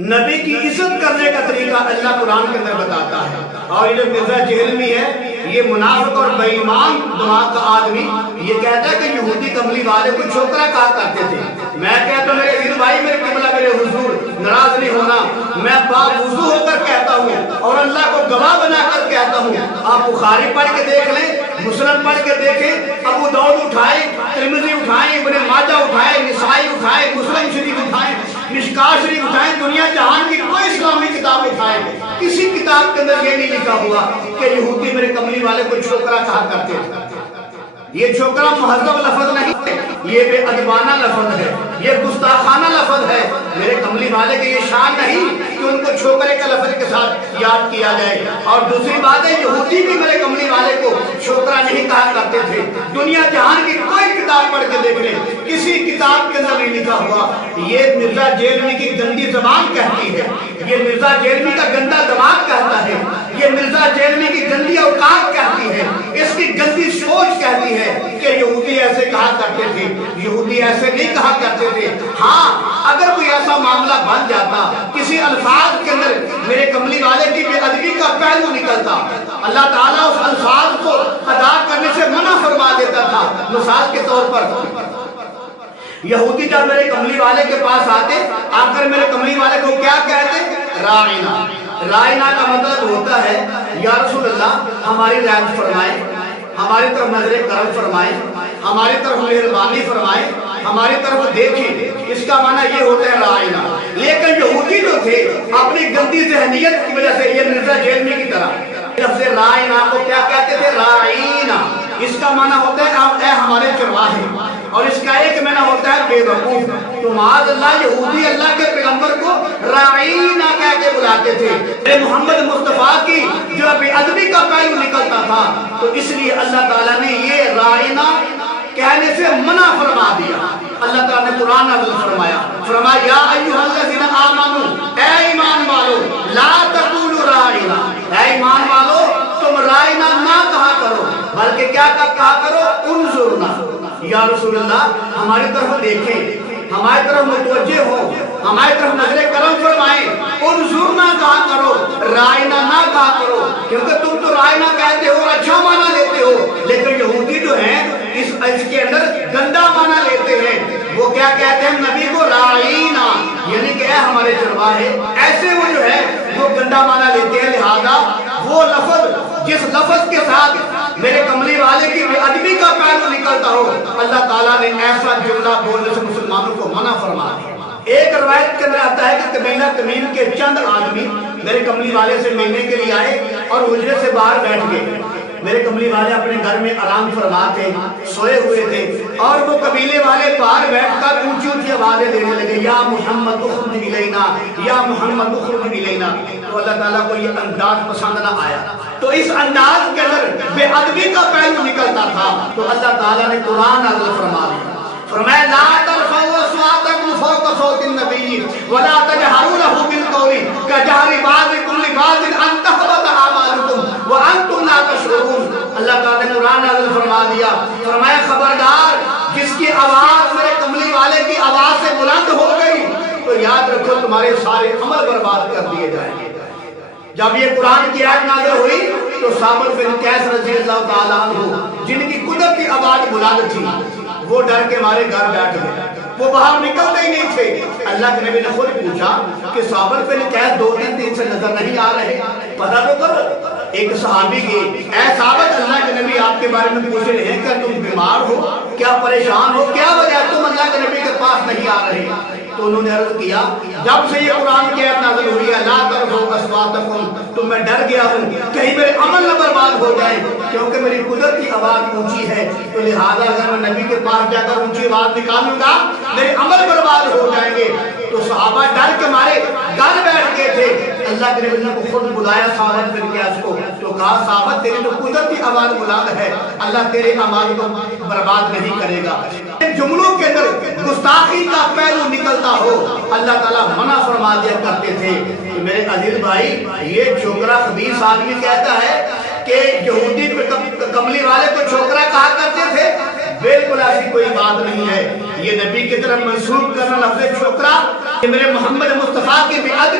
نبی کی عزت کرنے کا طریقہ اللہ قرآن کے اندر بتاتا ہے۔ اور یہ جو مرزا جہلمی ہے، یہ منافق اور بے ایمان دماغ کا آدمی، یہ کہتا ہے کہ یہودی کملی والے کو چھوکرا کہا کرتے تھے۔ میں کہتا ہوں میرے عزیز بھائی، میرے قبلہ، میرے حضور، ناراض نہیں ہونا، میں باوضو ہو کر کہتا ہوں اور اللہ کو گواہ بنا کر کہتا ہوں۔ آپ بخاری پڑھ کے دیکھ لیں، مسلم پڑھ کے دیکھیں، ابو داؤد اٹھائیں، ترمذی اٹھائیں، ابن ماجہ اٹھائیں، نسائی اٹھائیں، مسلم شریف اٹھائیں، مشکاۃ شریف اٹھائیں، دنیا جہان کی کوئی اسلامی کتاب اٹھائیں، کسی کتاب کے اندر یہ نہیں لکھا ہوا کہ یہودی میرے کملی والے کو چھوکرا کہا کرتے تھے۔ یہ چھوکرا مہذب لفظ نہیں ہے، یہ بے ادبانہ لفظ ہے، یہ گستاخانہ لفظ ہے۔ میرے کملی والے کے یہ شان نہیں کہ ان کو چھوکرے کا لفظ کے ساتھ یاد کیا جائے۔ اور دوسری بات ہے، یہودی بھی میرے کملی والے کو چھوکرا نہیں کہا کرتے تھے۔ دنیا جہان کی کوئی کتاب پڑھ کے دیکھ لیں، کسی کتاب کے اندر نہیں لکھا ہوا۔ یہ مرزا جہلمی کی گندی زبان کہتی ہے، یہ مرزا جہلمی کا گندا دماغ کہتا ہے، یہ مرزا جہلمی کی گندی اوقات کہتی ہے، اس کی گندی سوچ کہتی ہے کہ یہودی ایسے کہا کرتے تھے۔ یہودی ایسے نہیں کہا کرتے تھے۔ ہاں، اگر کوئی ایسا معاملہ بن جاتا، کسی الفاظ کے اندر میرے کملی والے کی بے ادبی کا پہلو نکلتا، اللہ تعالیٰ اس الفاظ کو ادا کرنے سے منع فرما دیتا تھا۔ مثال کے طور پر یہودی جب میرے کملی والے کے پاس آتے، آ کر میرے کملی والے کو کیا کہتے؟ رائنا۔ رائنا کا مطلب ہوتا ہے یا رسول اللہ ہماری رعایت فرمائیں، ہماری طرف نظر کرم فرمائیں، ہماری طرف مہربانی فرمائیں، ہماری طرف دیکھیں۔ اس کا معنی یہ ہوتا ہے رائنا۔ لیکن یہودی جو تھے اپنی گندی ذہنیت کی وجہ سے، یہ مرزا جہلمی کی طرح لفظ رائنا کو کیا کہتے تھے؟ رائنا۔ اس کا معنی ہوتا ہے اے ہمارے چرواہے، اور اس کا ایک معنی ہوتا ہے بے وقوف۔ تو معاذ اللہ، یہودی اللہ کے پیغمبر کو رائنا کہہ کے بلاتے تھے۔ اے محمد مصطفیٰ کی جو بے ادبی کا پہلو نکلتا تھا، تو اس لیے اللہ تعالیٰ نے یہ رائنا کہنے سے منع فرما دیا۔ اللہ تعالیٰ نے قرآن نازل فرمایا یا ایھا الذین آمنوا، اے ایمان والو، لا تقولوا رائنا، اے ایمان والو تم رائنا نہ کہا کرو، بلکہ کیا کہا کرو؟ انظرنا۔ یا رسول اللہ ہماری طرف دیکھیں، ہماری طرف متوجہ ہو، ہماری طرف نظر کرم فرمائیں۔ انظرنا کہا کرو، رائنا نہ کہا کرو، کیونکہ تم تو رائنا کہتے ہو اور اچھا معنی لیتے ہو، لیکن یہودی جو ہیں اس کے اندر گندا معنی لیتے ہیں۔ وہ کیا کہتے ہیں نبی کو؟ رائنا، یعنی کہ اے ہمارے چرواہے۔ ایسے وہ جو ہے وہ گندا معنی لیتے ہیں۔ لہذا وہ لفظ جس لفظ کے ساتھ میرے کملی والے کی بے ادبی کا پہلو نکلتا ہو، اللہ تعالیٰ نے ایسا جملہ بولنے سے مسلمانوں کو منع فرما دیا۔ ایک روایت کے اندر آتا ہے کہ قبیلہ تمیم کے چند آدمی میرے کملی والے سے ملنے کے لیے آئے اور حجرے سے باہر بیٹھ گئے۔ میرے کملی والے اپنے گھر میں آرام فرما تھے، سوئے ہوئے تھے، اور وہ قبیلے والے باہر بیٹھ کر اونچی اونچی آوازیں دینے لگے، یا محمد اخرج الینا، یا محمد اخرج الینا۔ تو اللہ تعالیٰ کو یہ انداز پسند نہ آیا، تو اس انداز کے اندر بے ادبی کا پہلو نکلتا تھا، تو اللہ تعالیٰ نے قرآن نازل فرما دیا۔ فرمایا لا ترفعوا اصواتکم فوق صوت النبی ولا تجہروا له بالقول کجہر بعضکم لبعض ان تحبط اعمالکم وانتم لا تشعرون۔ اللہ تعالیٰ نے قرآن نازل فرما دیا، فرمایا خبردار جس کی آواز میرے کملی والے کی آواز سے بلند ہو گئی تو یاد رکھو تمہارے سارے عمل برباد کر دیے جائیں گے۔ جب یہ قرآن کی آیت نازل ہوئی تو ثابت بن قیس رضی اللہ تعالیٰ عنہ جن کی قدرت کی آواز بلند تھی، وہ ڈر کے مارے گھر بیٹھ گئے، وہ باہر نکلتے ہی نہیں تھے۔ اللہ کے نبی نے خود پوچھا کہ ثابت بن قیس 2 دن سے نظر نہیں آ رہے، پتہ تو کرو۔ ایک صحابی کی اے ثابت، اللہ کے نبی آپ کے بارے میں پوچھ رہے ہیں کہ تم بیمار ہو، کیا پریشان ہو، کیا وجہ تم اللہ کے نبی کے پاس نہیں آ رہے؟ تو انہوں نے عرض کیا جب سے یہ قرآن کی آیت نازل ہوئی ہے لا ترفعوا اصواتکم، تو میں ڈر گیا ہوں کہیں میرے عمل نہ برباد ہو جائیں، کیونکہ میری قدرت کی آواز اونچی ہے، تو لہٰذا اگر میں نبی کے پاس جا کر اونچی آواز نکالوں گا میرے عمل برباد ہو جائیں گے۔ تو صحابہ ڈر کے مارے گھر بیٹھ گئے تھے۔ اللہ کے نبی نے خود بلایا ثابت بن قیس کو، تو کہا ثابت تیری تو قدرتی آواز بلند ہے، اللہ تیرے اعمال کو برباد نہیں کرے گا۔ جملوں کے اندر گستاخی کا پہلو نکلتا ہو اللہ تعالیٰ منع فرما دیا کرتے تھے۔ میرے عزیز بھائی، یہ چھوکرا خبیث آدمی کہتا ہے کہ یہودی کملی والے کو چھوکرا کہا کرتے تھے، بالکل ایسی کوئی بات نہیں ہے۔ یہ نبی کی طرف منسوب کرنا لفظ چھوکرا، یہ میرے محمد مصطفیٰ کی بے ادبی